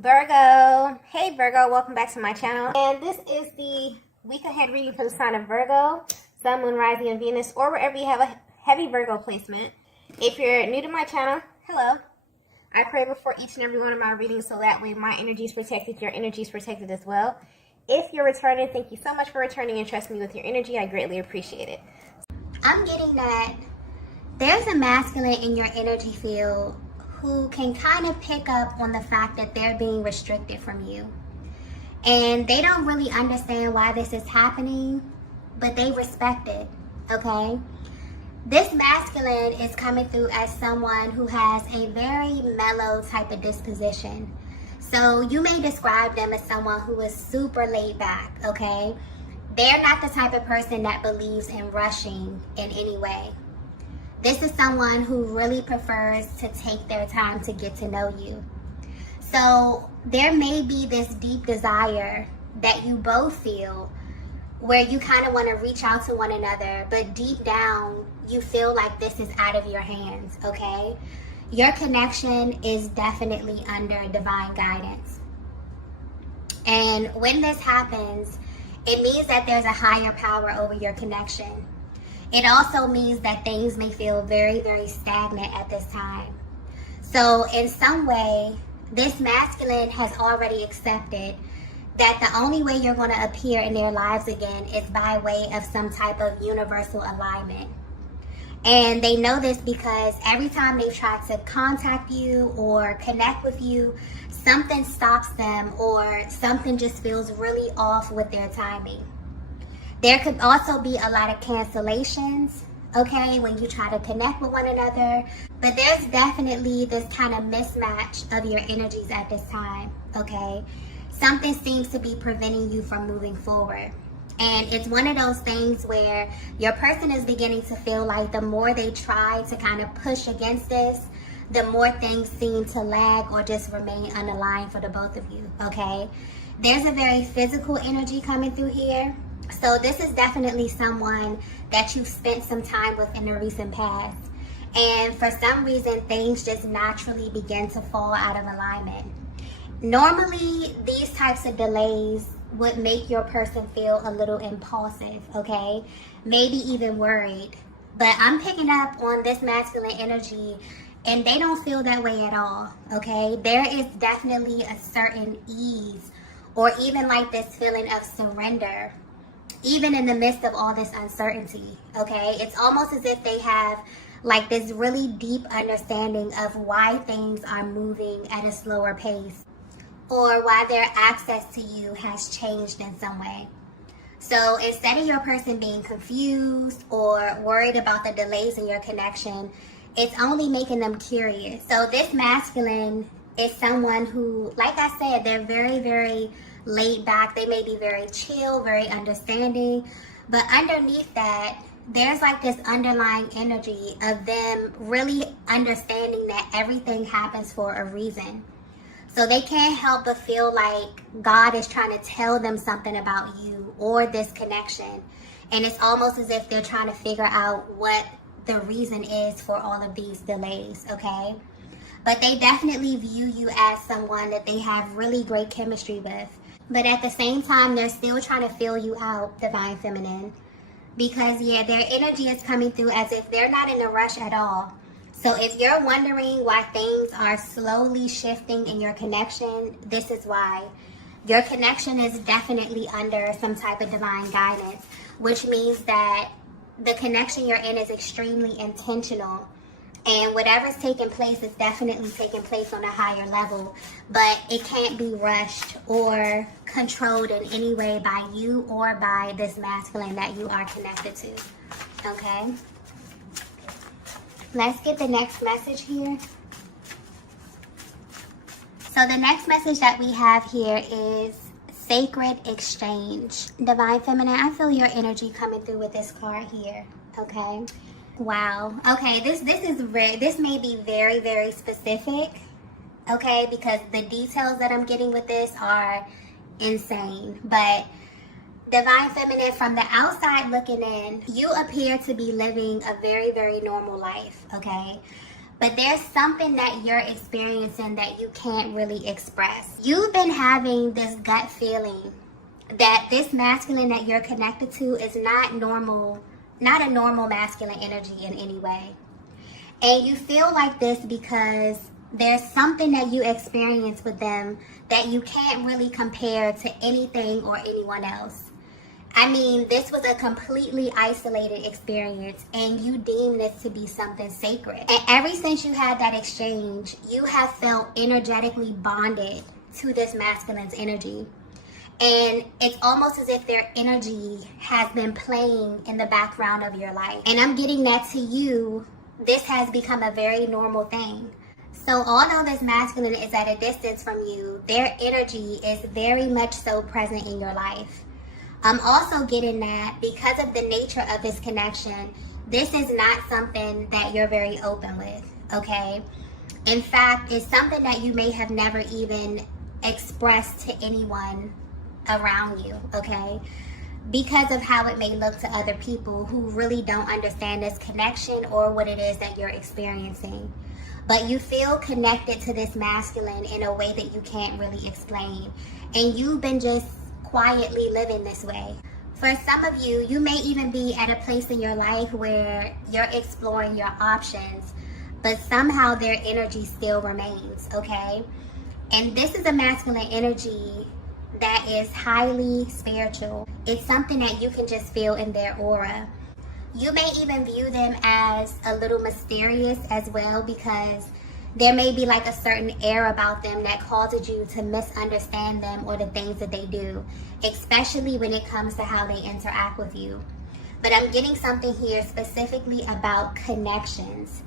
Virgo. Hey Virgo, welcome back to my channel. And this is the week ahead reading for the sign of Virgo, Sun, Moon, Rising, and Venus, or wherever you have a heavy Virgo placement. If you're new to my channel, hello. I pray before each and every one of my readings so that way my energy is protected, your energy is protected as well. If you're returning, thank you so much for returning and trusting me with your energy. I greatly appreciate it. I'm getting that there's a masculine in your energy field who can kind of pick up on the fact that they're being restricted from you. And they don't really understand why this is happening, but they respect it, okay? This masculine is coming through as someone who has a very mellow type of disposition. So you may describe them as someone who is super laid back, okay? They're not the type of person that believes in rushing in any way. This is someone who really prefers to take their time to get to know you. So there may be this deep desire that you both feel where you kind of want to reach out to one another, but deep down you feel like this is out of your hands, okay? Your connection is definitely under divine guidance. And when this happens, it means that there's a higher power over your connection. It also means that things may feel very, very stagnant at this time. So in some way, this masculine has already accepted that the only way you're going to appear in their lives again is by way of some type of universal alignment. And they know this because every time they've tried to contact you or connect with you, something stops them or something just feels really off with their timing. There could also be a lot of cancellations, okay, when you try to connect with one another. But there's definitely this kind of mismatch of your energies at this time, okay? Something seems to be preventing you from moving forward. And it's one of those things where your person is beginning to feel like the more they try to kind of push against this, the more things seem to lag or just remain unaligned for the both of you, okay? There's a very physical energy coming through here. So this is definitely someone that you've spent some time with in the recent past. And for some reason, things just naturally begin to fall out of alignment. Normally, these types of delays would make your person feel a little impulsive, okay? Maybe even worried. But I'm picking up on this masculine energy and they don't feel that way at all, okay? There is definitely a certain ease or even like this feeling of surrender, even in the midst of all this uncertainty, okay? It's almost as if they have like this really deep understanding of why things are moving at a slower pace or why their access to you has changed in some way. So instead of your person being confused or worried about the delays in your connection, it's only making them curious. So this masculine is someone who, like I said, they're very, very laid back. They may be very chill, very understanding, but underneath that, there's like this underlying energy of them really understanding that everything happens for a reason. So they can't help but feel like God is trying to tell them something about you or this connection. And it's almost as if they're trying to figure out what the reason is for all of these delays, okay? But they definitely view you as someone that they have really great chemistry with. But at the same time, they're still trying to fill you out, Divine Feminine. Because, yeah, their energy is coming through as if they're not in a rush at all. So if you're wondering why things are slowly shifting in your connection, this is why. Your connection is definitely under some type of divine guidance, which means that the connection you're in is extremely intentional. And whatever's taking place is definitely taking place on a higher level, but it can't be rushed or controlled in any way by you or by this masculine that you are connected to, okay? Let's get the next message here. So the next message that we have here is Sacred Exchange. Divine Feminine, I feel your energy coming through with this card here, okay? Wow. Okay, this may be very, very specific, okay, because the details that I'm getting with this are insane. But Divine Feminine, from the outside looking in, you appear to be living a very, very normal life, okay? but there's something that you're experiencing that you can't really express. You've been having this gut feeling that this masculine that you're connected to is not normal, not a normal masculine energy in any way. And you feel like this because there's something that you experience with them that you can't really compare to anything or anyone else. I mean, this was a completely isolated experience, and you deem this to be something sacred. And ever since you had that exchange, you have felt energetically bonded to this masculine's energy. And it's almost as if their energy has been playing in the background of your life. And I'm getting that to you, this has become a very normal thing. So although this masculine is at a distance from you, their energy is very much so present in your life. I'm also getting that because of the nature of this connection, this is not something that you're very open with, okay? In fact, it's something that you may have never even expressed to anyone around you, okay? Because of how it may look to other people who really don't understand this connection or what it is that you're experiencing. But you feel connected to this masculine in a way that you can't really explain. And you've been just quietly living this way. For some of you, you may even be at a place in your life where you're exploring your options, but somehow their energy still remains, okay? And this is a masculine energy that is highly spiritual. It's something that you can just feel in their aura. You may even view them as a little mysterious as well, because there may be like a certain air about them that causes you to misunderstand them or the things that they do, especially when it comes to how they interact with you. But I'm getting something here specifically about connections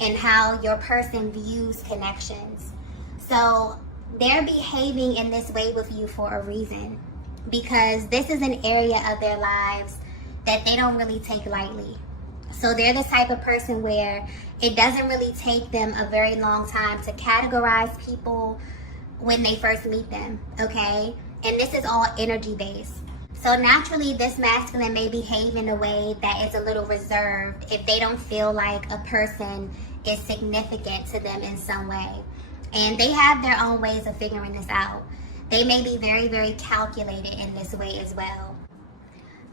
and how your person views connections. So they're behaving in this way with you for a reason, because this is an area of their lives that they don't really take lightly. So they're the type of person where it doesn't really take them a very long time to categorize people when they first meet them, okay? And this is all energy based. So naturally, this masculine may behave in a way that is a little reserved if they don't feel like a person is significant to them in some way. And they have their own ways of figuring this out. They may be very, very calculated in this way as well.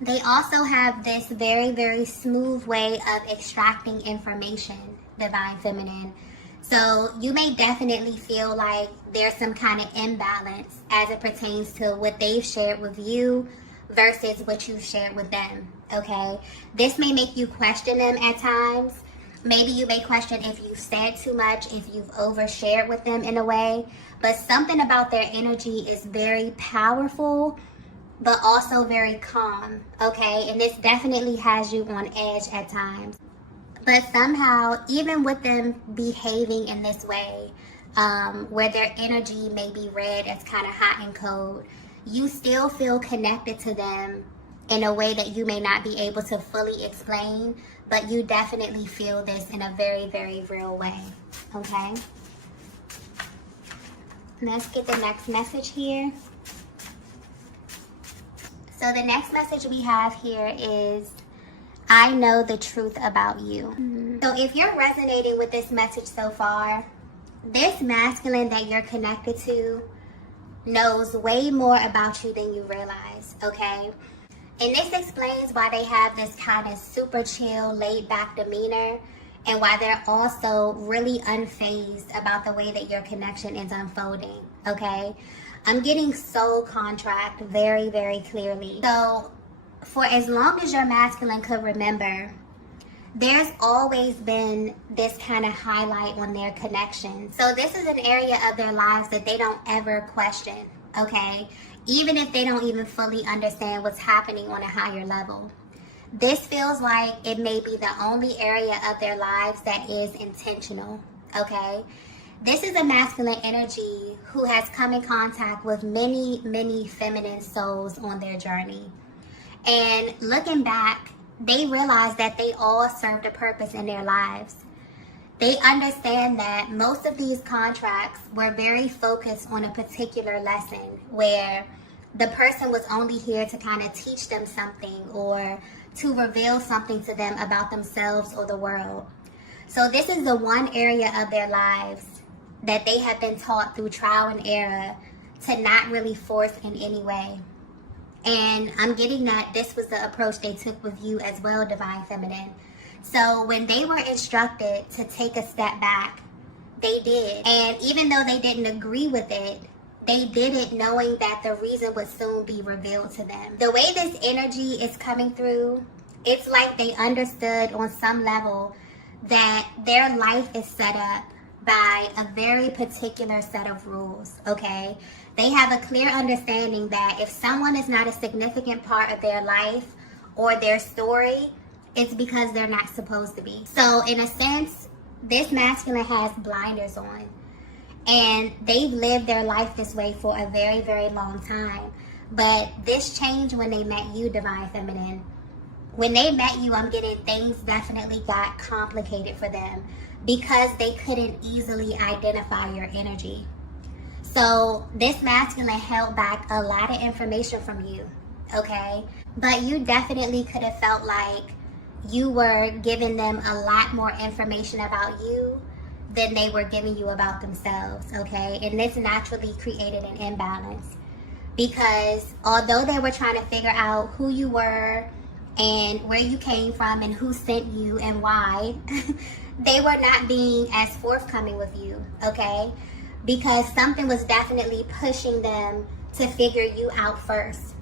They also have this very, very smooth way of extracting information, Divine Feminine. So you may definitely feel like there's some kind of imbalance as it pertains to what they've shared with you versus what you've shared with them, okay? This may make you question them at times. Maybe you may question if you've said too much, if you've overshared with them in a way. But something about their energy is very powerful, but also very calm, okay? And this definitely has you on edge at times. But somehow, even with them behaving in this way, where their energy may be read as kind of hot and cold, you still feel connected to them in a way that you may not be able to fully explain, but you definitely feel this in a very, very real way, okay? Let's get the next message here. So the next message we have here is, I know the truth about you. So if you're resonating with this message so far, this masculine that you're connected to knows way more about you than you realize, okay? And this explains why they have this kind of super chill, laid back demeanor, and why they're also really unfazed about the way that your connection is unfolding, okay? I'm getting soul contract very, very clearly. So for as long as your masculine could remember, there's always been this kind of highlight on their connection. So this is an area of their lives that they don't ever question, okay? Even if they don't even fully understand what's happening on a higher level. This feels like it may be the only area of their lives that is intentional, okay? This is a masculine energy who has come in contact with many, many feminine souls on their journey. And looking back, they realize that they all served a purpose in their lives. They understand that most of these contracts were very focused on a particular lesson where the person was only here to kind of teach them something or to reveal something to them about themselves or the world. So this is the one area of their lives that they have been taught through trial and error to not really force in any way. And I'm getting that this was the approach they took with you as well, Divine Feminine. So when they were instructed to take a step back, they did. And even though they didn't agree with it, they did it knowing that the reason would soon be revealed to them. The way this energy is coming through, it's like they understood on some level that their life is set up by a very particular set of rules, okay? They have a clear understanding that if someone is not a significant part of their life or their story, it's because they're not supposed to be. So in a sense, this masculine has blinders on. And they've lived their life this way for a very, very long time. But this changed when they met you, Divine Feminine. When they met you, I'm getting things definitely got complicated for them because they couldn't easily identify your energy. So this masculine held back a lot of information from you, okay? But you definitely could have felt like you were giving them a lot more information about you than they were giving you about themselves, okay? And this naturally created an imbalance because although they were trying to figure out who you were and where you came from and who sent you and why, they were not being as forthcoming with you, okay? Because something was definitely pushing them to figure you out first.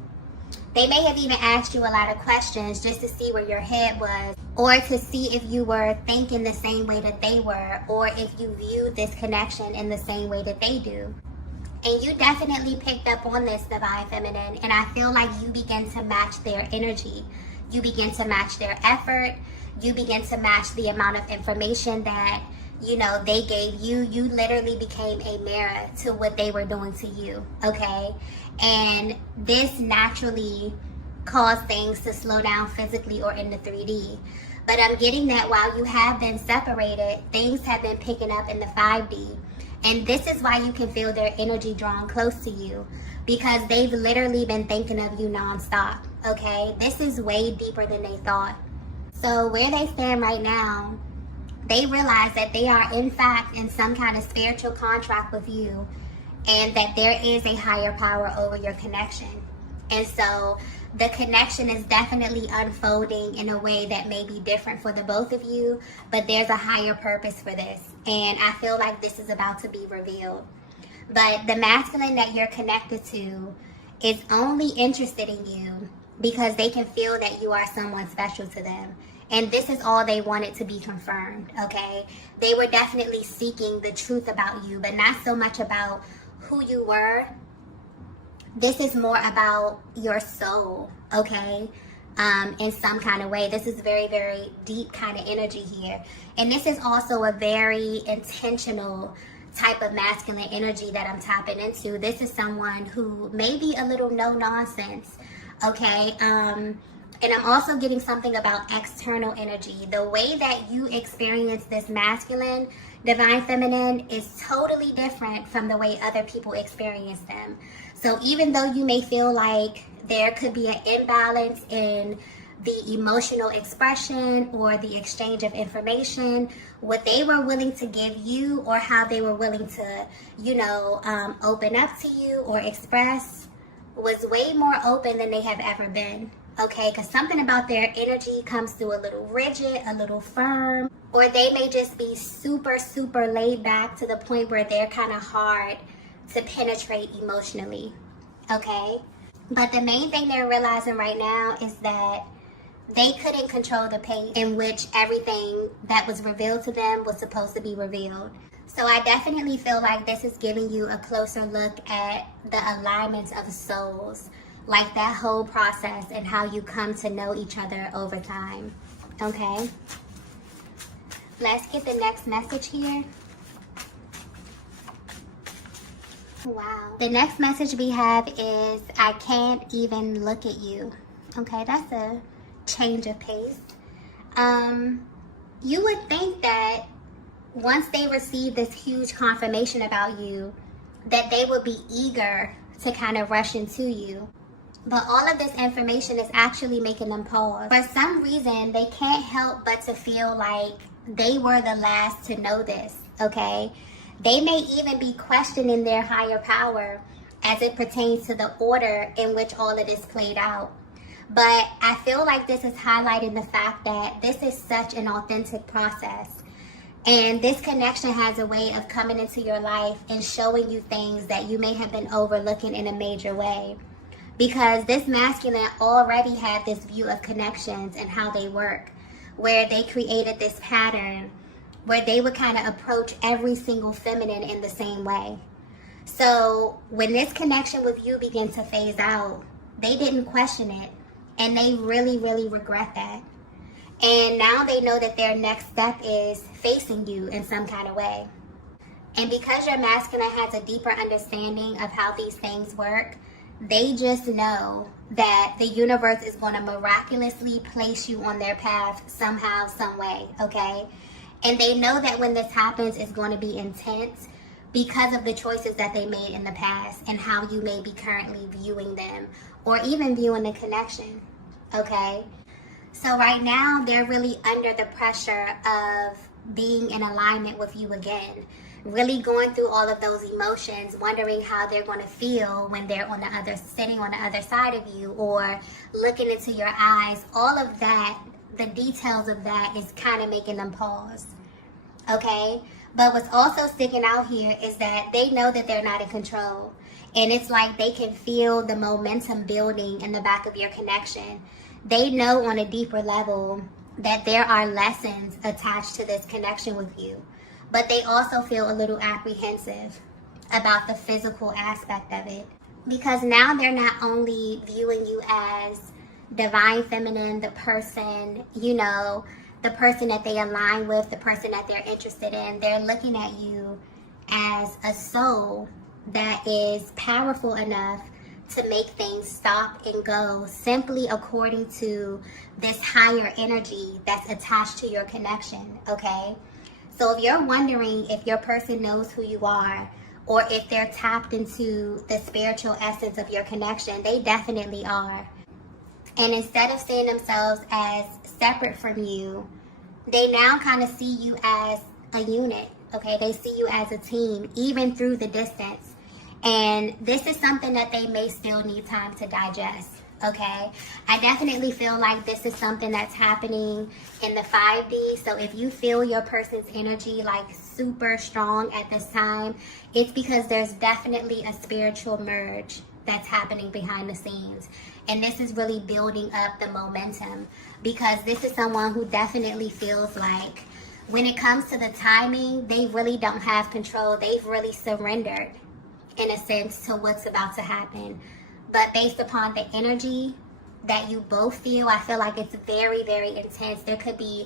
They may have even asked you a lot of questions just to see where your head was, or to see if you were thinking the same way that they were, or if you viewed this connection in the same way that they do. And you definitely picked up on this, Divine Feminine, and I feel like you begin to match their energy. You begin to match their effort. You begin to match the amount of information that, you know, they gave you. You literally became a mirror to what they were doing to you, okay? And this naturally caused things to slow down physically or in the 3D. But I'm getting that while you have been separated, things have been picking up in the 5D. And this is why you can feel their energy drawn close to you, because they've literally been thinking of you nonstop, okay? This is way deeper than they thought. So where they stand right now, they realize that they are in fact in some kind of spiritual contract with you, and that there is a higher power over your connection. And so the connection is definitely unfolding in a way that may be different for the both of you, but there's a higher purpose for this. And I feel like this is about to be revealed. But the masculine that you're connected to is only interested in you because they can feel that you are someone special to them. And this is all they wanted to be confirmed, okay? They were definitely seeking the truth about you, but not so much about who you were. This is more about your soul, okay? In some kind of way. This is very, very deep kind of energy here. And this is also a very intentional type of masculine energy that I'm tapping into. This is someone who may be a little no nonsense, okay? And I'm also getting something about external energy. The way that you experience this masculine, Divine Feminine, is totally different from the way other people experience them. So even though you may feel like there could be an imbalance in the emotional expression or the exchange of information, what they were willing to give you or how they were willing to, you know, open up to you or express was way more open than they have ever been. Okay, because something about their energy comes through a little rigid, a little firm, or they may just be super, super laid back to the point where they're kind of hard to penetrate emotionally, okay? But the main thing they're realizing right now is that they couldn't control the pace in which everything that was revealed to them was supposed to be revealed. So I definitely feel like this is giving you a closer look at the alignments of souls, like that whole process and how you come to know each other over time, okay? Let's get the next message here. Wow. The next message we have is, I can't even look at you. Okay, that's a change of pace. You would think that once they receive this huge confirmation about you, that they would be eager to kind of rush into you. But all of this information is actually making them pause. For some reason, they can't help but to feel like they were the last to know this, okay? They may even be questioning their higher power as it pertains to the order in which all of this played out. But I feel like this is highlighting the fact that this is such an authentic process. And this connection has a way of coming into your life and showing you things that you may have been overlooking in a major way. Because this masculine already had this view of connections and how they work, where they created this pattern where they would kind of approach every single feminine in the same way. So when this connection with you began to phase out, they didn't question it, and they really, really regret that. And now they know that their next step is facing you in some kind of way. And because your masculine has a deeper understanding of how these things work, they just know that the universe is going to miraculously place you on their path somehow, some way, okay? And they know that when this happens, it's going to be intense because of the choices that they made in the past and how you may be currently viewing them or even viewing the connection, okay? So right now, they're really under the pressure of being in alignment with you again, really going through all of those emotions, wondering how they're going to feel when they're sitting on the other side of you or looking into your eyes. All of that, the details of that is kind of making them pause, okay? But what's also sticking out here is that they know that they're not in control. And it's like they can feel the momentum building in the back of your connection. They know on a deeper level that there are lessons attached to this connection with you. But they also feel a little apprehensive about the physical aspect of it. Because now they're not only viewing you as divine feminine, the person, the person that they align with, the person that they're interested in. They're looking at you as a soul that is powerful enough to make things stop and go simply according to this higher energy that's attached to your connection, okay? So if you're wondering if your person knows who you are or if they're tapped into the spiritual essence of your connection, they definitely are. And instead of seeing themselves as separate from you, they now kind of see you as a unit, okay? They see you as a team, even through the distance. And this is something that they may still need time to digest, okay? I definitely feel like this is something that's happening in the 5D. So if you feel your person's energy like super strong at this time, it's because there's definitely a spiritual merge that's happening behind the scenes. And this is really building up the momentum because this is someone who definitely feels like when it comes to the timing, they really don't have control. They've really surrendered in a sense to what's about to happen. But based upon the energy that you both feel, I feel like it's very, very intense. There could be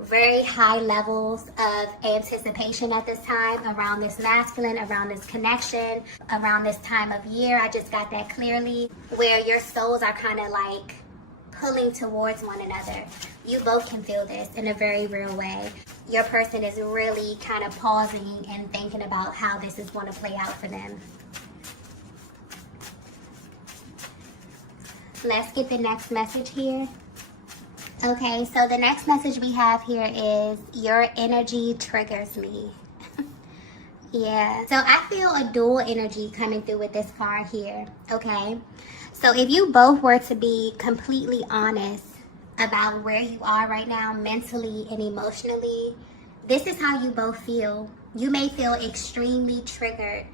very high levels of anticipation at this time around this masculine, around this connection, around this time of year. I just got that clearly, where your souls are kind of like pulling towards one another. You both can feel this in a very real way. Your person is really kind of pausing and thinking about how this is going to play out for them. Let's get the next message here. Okay, so the next message we have here is, your energy triggers me. Yeah, so I feel a dual energy coming through with this card here, okay? So if you both were to be completely honest about where you are right now, mentally and emotionally, this is how you both feel. You may feel extremely triggered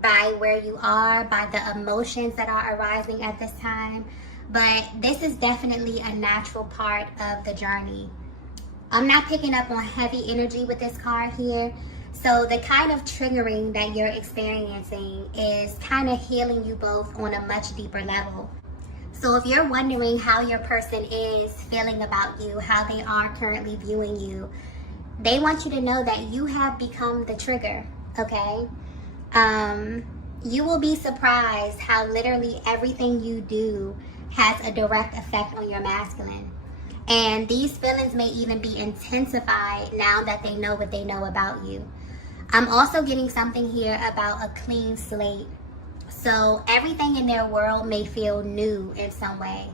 by where you are, by the emotions that are arising at this time. But this is definitely a natural part of the journey. I'm not picking up on heavy energy with this card here. So the kind of triggering that you're experiencing is kind of healing you both on a much deeper level. So if you're wondering how your person is feeling about you, how they are currently viewing you, they want you to know that you have become the trigger, okay? You will be surprised how literally everything you do has a direct effect on your masculine. And these feelings may even be intensified now that they know what they know about you. I'm also getting something here about a clean slate. So everything in their world may feel new in some way.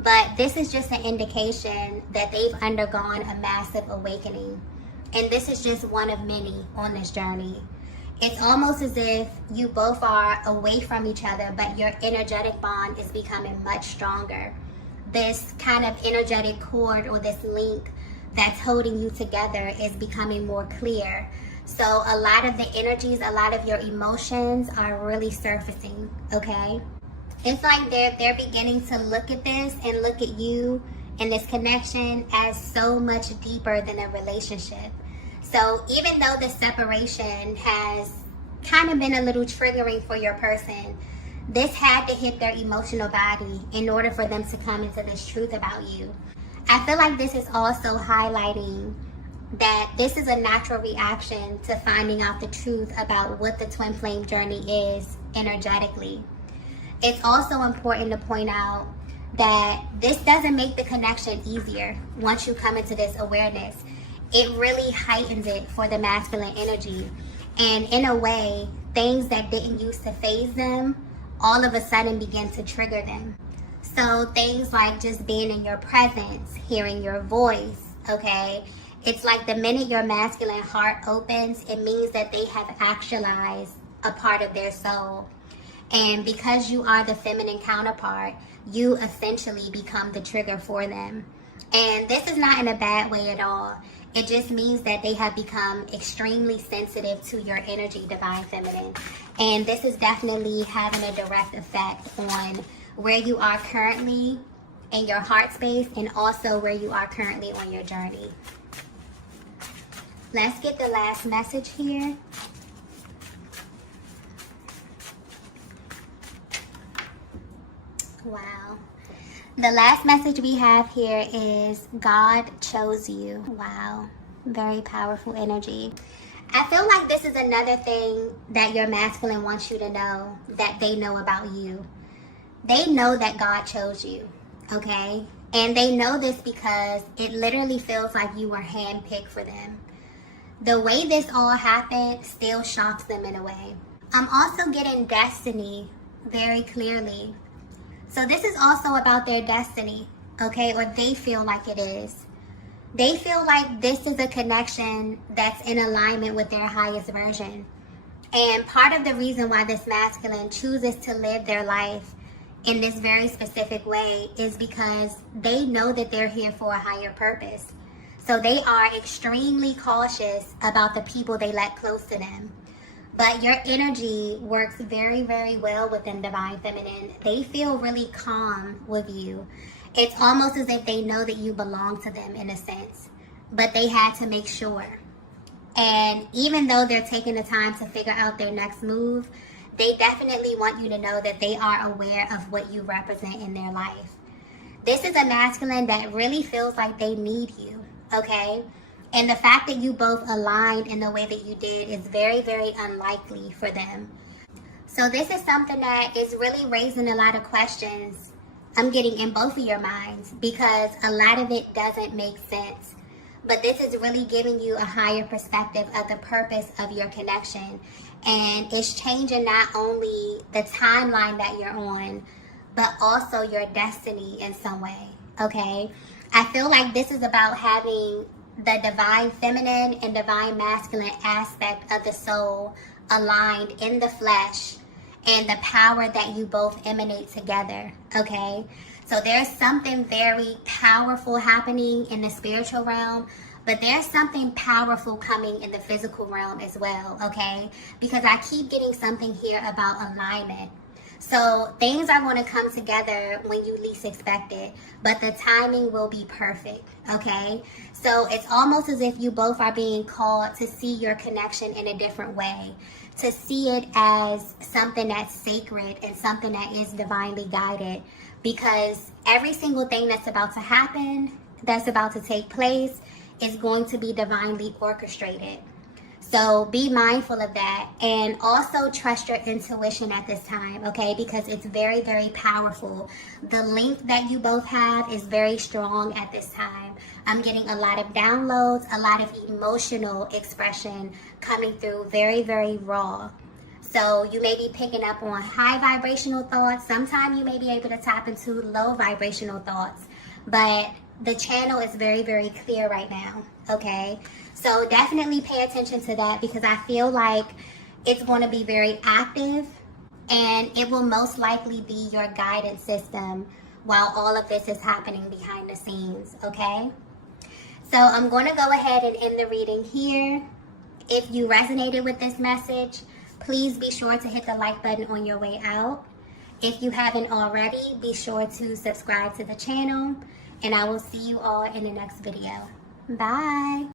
But this is just an indication that they've undergone a massive awakening. and this is just one of many on this journey. It's almost as if you both are away from each other, but your energetic bond is becoming much stronger. This kind of energetic cord or this link that's holding you together is becoming more clear. So a lot of the energies, a lot of your emotions are really surfacing, okay? It's like they're beginning to look at this and look at you and this connection as so much deeper than a relationship. So even though the separation has kind of been a little triggering for your person, this had to hit their emotional body in order for them to come into this truth about you. I feel like this is also highlighting that this is a natural reaction to finding out the truth about what the twin flame journey is energetically. It's also important to point out that this doesn't make the connection easier once you come into this awareness. It really heightens it for the masculine energy. And in a way, things that didn't used to faze them, all of a sudden begin to trigger them. So things like just being in your presence, hearing your voice, okay? It's like the minute your masculine heart opens, it means that they have actualized a part of their soul. And because you are the feminine counterpart, you essentially become the trigger for them. And this is not in a bad way at all. It just means that they have become extremely sensitive to your energy, divine feminine. And this is definitely having a direct effect on where you are currently in your heart space and also where you are currently on your journey. Let's get the last message here. Wow. The last message we have here is God chose you. Wow. Very powerful energy. I feel like this is another thing that your masculine wants you to know that they know about you. They know that God chose you, okay? And they know this because it literally feels like you were handpicked for them. The way this all happened still shocks them in a way. I'm also getting destiny very clearly. So this is also about their destiny, okay? Or they feel like it is. They feel like this is a connection that's in alignment with their highest version. And part of the reason why this masculine chooses to live their life in this very specific way is because they know that they're here for a higher purpose. So they are extremely cautious about the people they let close to them. But your energy works very, very well within divine feminine. They feel really calm with you. It's almost as if they know that you belong to them in a sense, but they had to make sure. And even though they're taking the time to figure out their next move, they definitely want you to know that they are aware of what you represent in their life. This is a masculine that really feels like they need you, okay? And the fact that you both aligned in the way that you did is very, very unlikely for them. So this is something that is really raising a lot of questions I'm getting in both of your minds, because a lot of it doesn't make sense. But this is really giving you a higher perspective of the purpose of your connection. And it's changing not only the timeline that you're on, but also your destiny in some way, okay? I feel like this is about having the divine feminine and divine masculine aspect of the soul aligned in the flesh and the power that you both emanate together, okay? So there's something very powerful happening in the spiritual realm, but there's something powerful coming in the physical realm as well, okay? Because I keep getting something here about alignment. So things are going to come together when you least expect it, but the timing will be perfect, okay? So it's almost as if you both are being called to see your connection in a different way, to see it as something that's sacred and something that is divinely guided, because every single thing that's about to happen, that's about to take place, is going to be divinely orchestrated. So be mindful of that, and also trust your intuition at this time, okay? Because it's very, very powerful. The link that you both have is very strong at this time. I'm getting a lot of downloads, a lot of emotional expression coming through, very, very raw. So you may be picking up on high vibrational thoughts. Sometimes you may be able to tap into low vibrational thoughts. But the channel is very, very clear right now, okay? So definitely pay attention to that, because I feel like it's going to be very active, and it will most likely be your guidance system while all of this is happening behind the scenes, okay? So I'm going to go ahead and end the reading here. If you resonated with this message, please be sure to hit the like button on your way out. If you haven't already, be sure to subscribe to the channel, and I will see you all in the next video. Bye.